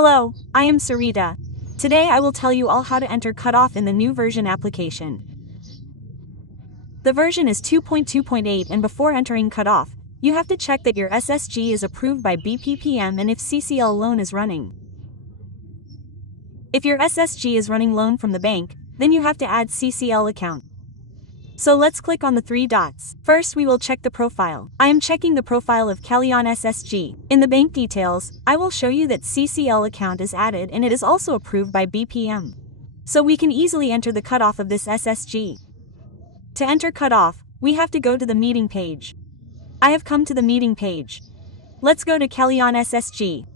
Hello, I am Sarita. Today I will tell you all how to enter cutoff in the new version application. The version is 2.2.8 and before entering cutoff, you have to check that your SSG is approved by BPPM and if CCL loan is running. If your SSG is running loan from the bank, then you have to add CCL account. So let's click on the three dots. First we will check the profile. I am checking the profile of Kalyan SSG. In the bank details, I will show you that CCL account is added and it is also approved by BPM. So we can easily enter the cutoff of this SSG. To enter cutoff, we have to go to the meeting page. I have come to the meeting page. Let's go to Kalyan SSG.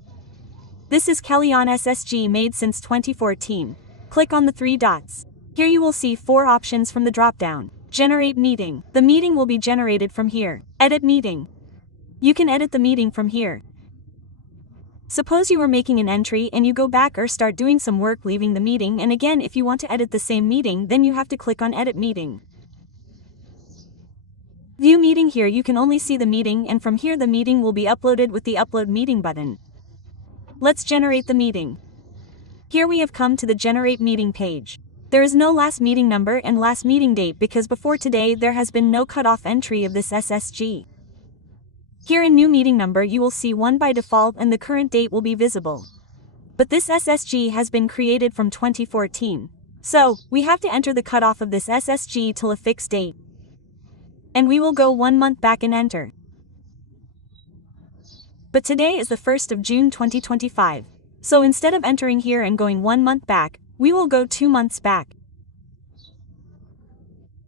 This is Kalyan SSG made since 2014. Click on the three dots. Here you will see four options from the drop-down. Generate meeting. The meeting will be generated from here. Edit meeting. You can edit the meeting from here. Suppose you were making an entry and you go back or start doing some work leaving the meeting, and again if you want to edit the same meeting, then you have to click on edit meeting. View meeting. Here you can only see the meeting, and from here the meeting will be uploaded with the upload meeting button. Let's generate the meeting. Here we have come to the generate meeting page. There is no last meeting number and last meeting date because before today there has been no cutoff entry of this SSG. Here in new meeting number you will see 1 by default and the current date will be visible. But this SSG has been created from 2014. So, we have to enter the cutoff of this SSG till a fixed date. And we will go 1 month back and enter. But today is the 1st of June 2025. So instead of entering here and going 1 month back, we will go 2 months back.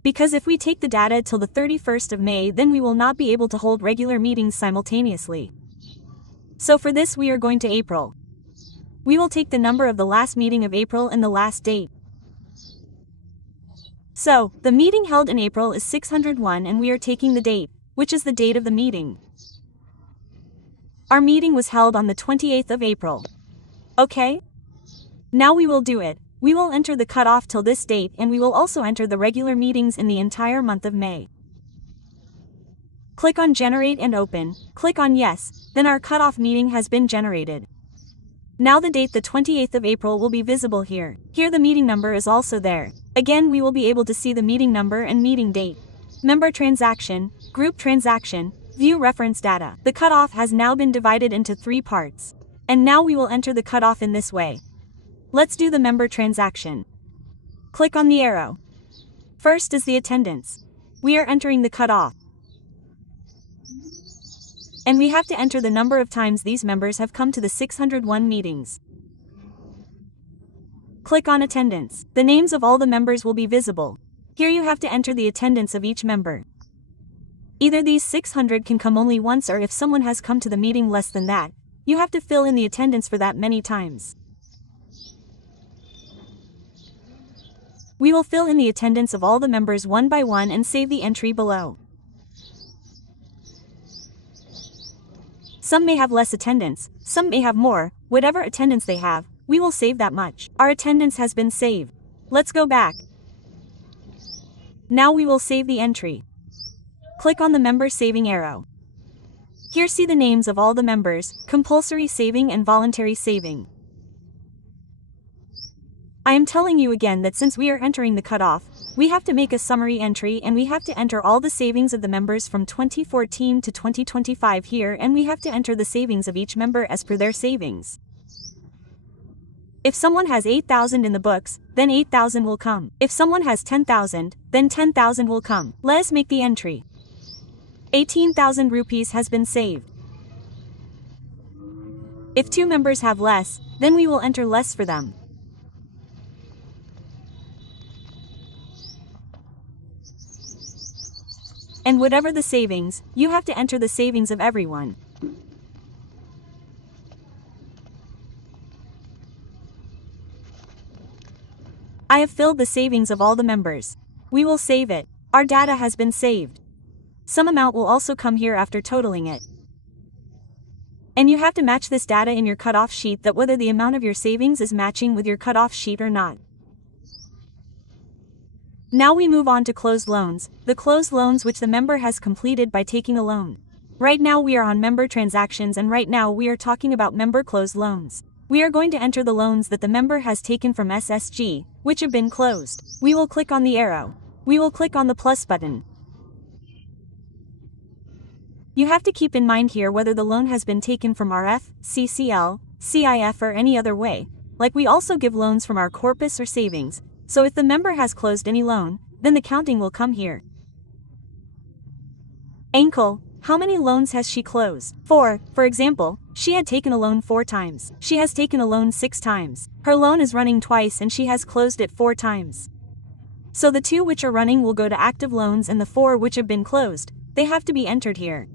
Because if we take the data till the 31st of May, then we will not be able to hold regular meetings simultaneously. So for this we are going to April. We will take the number of the last meeting of April and the last date. So, the meeting held in April is 601 and we are taking the date, which is the date of the meeting. Our meeting was held on the 28th of April. Okay? Now we will do it. We will enter the cutoff till this date and we will also enter the regular meetings in the entire month of May. Click on Generate and Open, click on Yes, then our cutoff meeting has been generated. Now the date the 28th of April will be visible here. Here the meeting number is also there. Again we will be able to see the meeting number and meeting date. Member transaction, group transaction, view reference data. The cutoff has now been divided into 3 parts. And now we will enter the cutoff in this way. Let's do the member transaction. Click on the arrow. First is the attendance. We are entering the cutoff. And we have to enter the number of times these members have come to the 601 meetings. Click on attendance. The names of all the members will be visible. Here you have to enter the attendance of each member. Either these 600 can come only once, or if someone has come to the meeting less than that, you have to fill in the attendance for that many times. We will fill in the attendance of all the members one by one and save the entry below. Some may have less attendance, some may have more. Whatever attendance they have, we will save that much. Our attendance has been saved. Let's go back. Now we will save the entry. Click on the member saving arrow. Here see the names of all the members, compulsory saving and voluntary saving. I am telling you again that since we are entering the cutoff, we have to make a summary entry and we have to enter all the savings of the members from 2014 to 2025 here, and we have to enter the savings of each member as per their savings. If someone has 8,000 in the books, then 8,000 will come. If someone has 10,000, then 10,000 will come. Let us make the entry. 18,000 rupees has been saved. If 2 members have less, then we will enter less for them. And whatever the savings, you have to enter the savings of everyone. I have filled the savings of all the members. We will save it. Our data has been saved. Some amount will also come here after totaling it. And you have to match this data in your cutoff sheet, that whether the amount of your savings is matching with your cutoff sheet or not. Now we move on to closed loans, the closed loans which the member has completed by taking a loan. Right now we are on member transactions, and right now we are talking about member closed loans. We are going to enter the loans that the member has taken from SSG, which have been closed. We will click on the arrow. We will click on the plus button. You have to keep in mind here whether the loan has been taken from RF, CCL, CIF or any other way, like we also give loans from our corpus or savings, so if the member has closed any loan, then the counting will come here. Ankle, how many loans has she closed? 4, for example, she had taken a loan 4 times. She has taken a loan 6 times. Her loan is running twice and she has closed it 4 times. So the 2 which are running will go to active loans and the 4 which have been closed, they have to be entered here.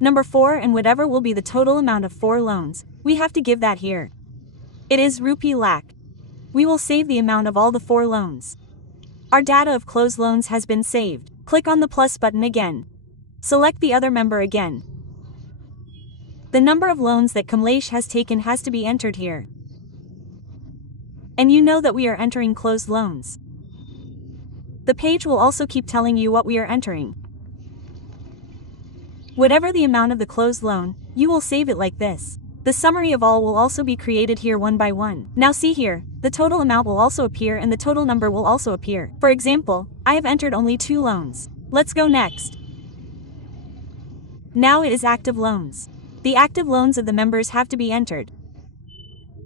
Number 4 and whatever will be the total amount of 4 loans, we have to give that here. It is rupee lakh. We will save the amount of all the 4 loans. Our data of closed loans has been saved. Click on the plus button again. Select the other member again. The number of loans that Kamlesh has taken has to be entered here. And you know that we are entering closed loans. The page will also keep telling you what we are entering. Whatever the amount of the closed loan, you will save it like this. The summary of all will also be created here one by one. Now see here, the total amount will also appear and the total number will also appear. For example, I have entered only 2 loans. Let's go next. Now it is active loans. The active loans of the members have to be entered.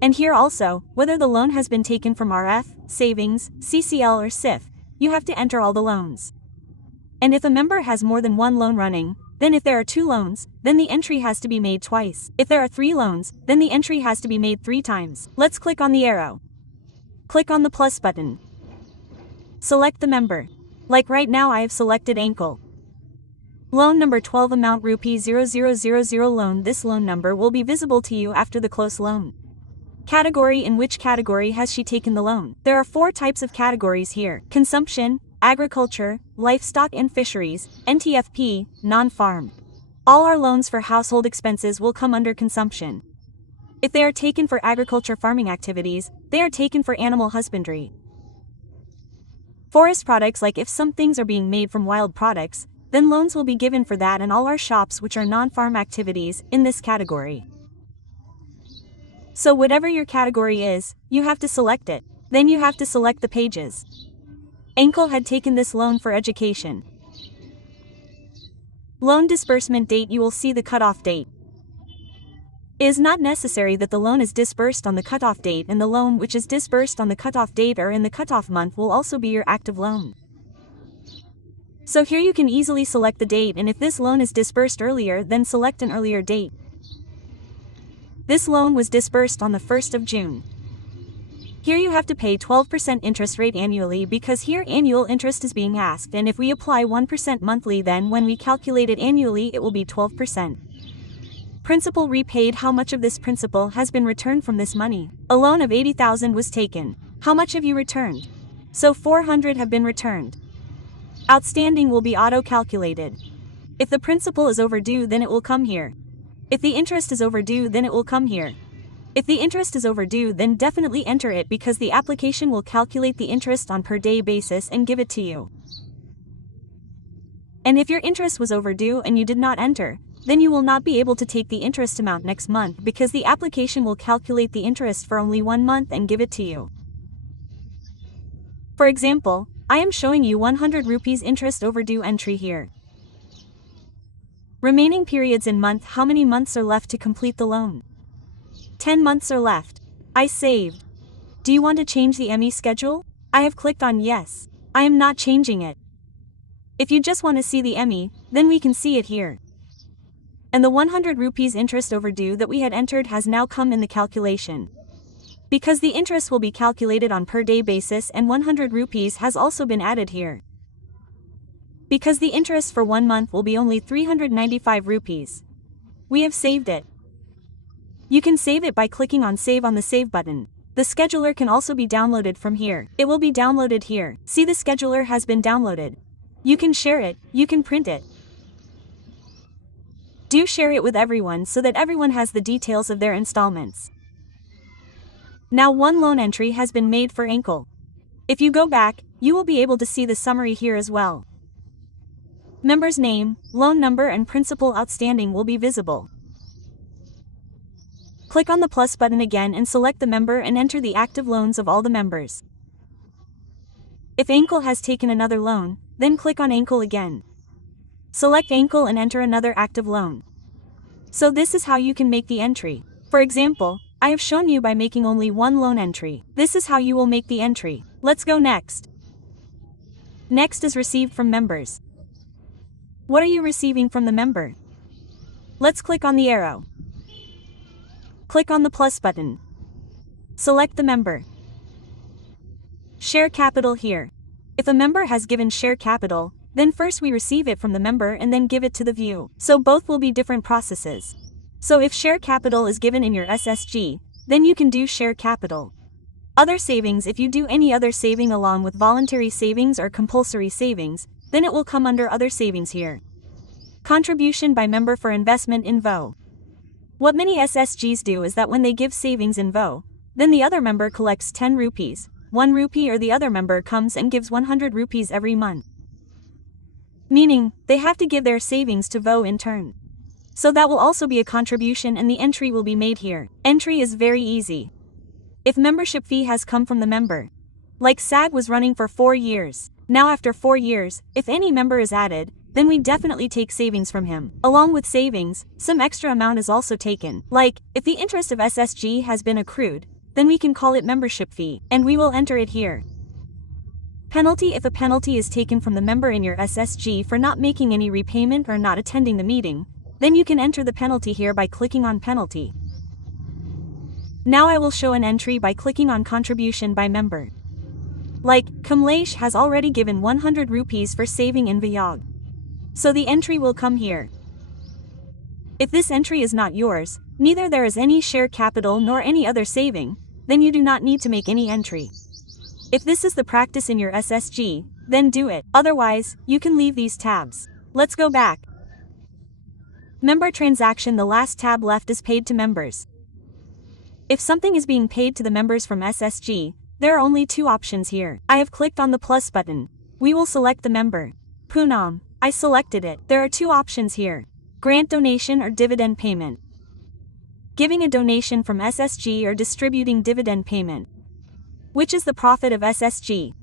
And here also, whether the loan has been taken from RF, savings, CCL or CIF, you have to enter all the loans. And if a member has more than 1 loan running, then if there are 2 loans, then the entry has to be made twice. If there are 3 loans, then the entry has to be made 3 times. Let's click on the arrow. Click on the plus button. Select the member. Like right now I have selected ankle. Loan number 12 amount rupee 0000 loan. This loan number will be visible to you after the close loan. Category. In which category has she taken the loan? There are 4 types of categories here. Consumption, agriculture, livestock and fisheries, NTFP, non-farm. All our loans for household expenses will come under consumption. If they are taken for agriculture farming activities, they are taken for animal husbandry. Forest products, like if some things are being made from wild products, then loans will be given for that, and all our shops which are non-farm activities in this category. So whatever your category is, you have to select it. Then you have to select the pages. Ankle had taken this loan for education. Loan disbursement date. You will see the cutoff date. It is not necessary that the loan is disbursed on the cutoff date, and the loan which is disbursed on the cutoff date or in the cutoff month will also be your active loan. So here you can easily select the date, and if this loan is disbursed earlier, then select an earlier date. This loan was disbursed on the 1st of June. Here you have to pay 12% interest rate annually, because here annual interest is being asked, and if we apply 1% monthly, then when we calculate it annually it will be 12%. Principal repaid. How much of this principal has been returned from this money? A loan of 80,000 was taken. How much have you returned? So 400 have been returned. Outstanding will be auto-calculated. If the principal is overdue, then it will come here. If the interest is overdue, then it will come here. If the interest is overdue, then definitely enter it, because the application will calculate the interest on per day basis and give it to you. And if your interest was overdue and you did not enter, then you will not be able to take the interest amount next month, because the application will calculate the interest for only 1 month and give it to you. For example, I am showing you 100 rupees interest overdue entry here. Remaining periods in month. How many months are left to complete the loan? 10 months are left. I saved. Do you want to change the ME schedule? I have clicked on yes. I am not changing it. If you just want to see the ME, then we can see it here. And the 100 rupees interest overdue that we had entered has now come in the calculation. Because the interest will be calculated on per day basis, and 100 rupees has also been added here. Because the interest for 1 month will be only 395 rupees. We have saved it. You can save it by clicking on Save on the Save button. The scheduler can also be downloaded from here. It will be downloaded here. See, the scheduler has been downloaded. You can share it, you can print it. Do share it with everyone so that everyone has the details of their installments. Now 1 loan entry has been made for ankle. If you go back, you will be able to see the summary here as well. Member's name, loan number and principal outstanding will be visible. Click on the plus button again and select the member and enter the active loans of all the members. If Ankle has taken another loan, then click on Ankle again. Select Ankle and enter another active loan. So this is how you can make the entry. For example, I have shown you by making only one loan entry. This is how you will make the entry. Let's go next. Next is received from members. What are you receiving from the member? Let's click on the arrow. Click on the plus button. Select the member. Share capital here. If a member has given share capital, then first we receive it from the member and then give it to the view. So both will be different processes. So if share capital is given in your SSG, then you can do share capital. Other savings, if you do any other saving along with voluntary savings or compulsory savings, then it will come under other savings here. Contribution by member for investment in VO. What many SSGs do is that when they give savings in VO, then the other member collects 10 rupees, 1 rupee, or the other member comes and gives 100 rupees every month. Meaning, they have to give their savings to VO in turn. So that will also be a contribution and the entry will be made here. Entry is very easy. If membership fee has come from the member, like SAG was running for 4 years, now after 4 years, if any member is added, then we definitely take savings from him. Along with savings, some extra amount is also taken. Like, if the interest of SSG has been accrued, then we can call it membership fee, and we will enter it here. Penalty. If a penalty is taken from the member in your SSG for not making any repayment or not attending the meeting, then you can enter the penalty here by clicking on penalty. Now I will show an entry by clicking on contribution by member. Like, Kamlesh has already given 100 rupees for saving in Vyog. So the entry will come here. If this entry is not yours, neither there is any share capital nor any other saving, then you do not need to make any entry. If this is the practice in your SSG, then do it. Otherwise, you can leave these tabs. Let's go back. Member transaction. The last tab left is paid to members. If something is being paid to the members from SSG, there are only 2 options here. I have clicked on the plus button. We will select the member. Poonam. I selected it. There are 2 options here. Grant donation or dividend payment. Giving a donation from SSG or distributing dividend payment. Which is the profit of SSG?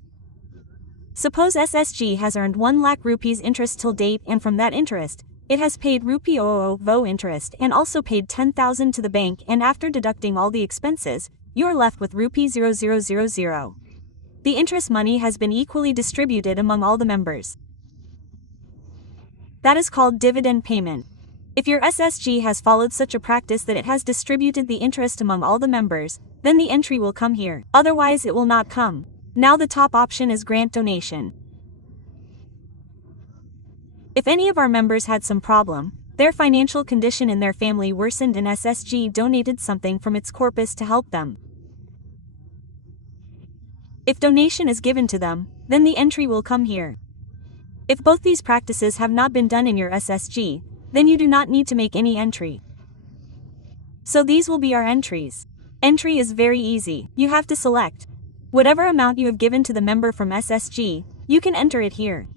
Suppose SSG has earned 1 lakh rupees interest till date, and from that interest, it has paid rupee 000 VO interest and also paid 10,000 to the bank, and after deducting all the expenses, you are left with rupee 0000. The interest money has been equally distributed among all the members. That is called dividend payment. If your SSG has followed such a practice that it has distributed the interest among all the members, then the entry will come here. Otherwise it will not come. Now the top option is grant donation. If any of our members had some problem, their financial condition in their family worsened, and SSG donated something from its corpus to help them. If donation is given to them, then the entry will come here. If both these practices have not been done in your SSG, then you do not need to make any entry. So these will be our entries. Entry is very easy. You have to select whatever amount you have given to the member from SSG, you can enter it here.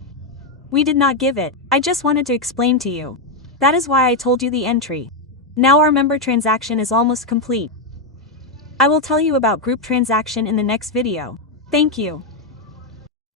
We did not give it, I just wanted to explain to you. That is why I told you the entry. Now our member transaction is almost complete. I will tell you about group transaction in the next video. Thank you.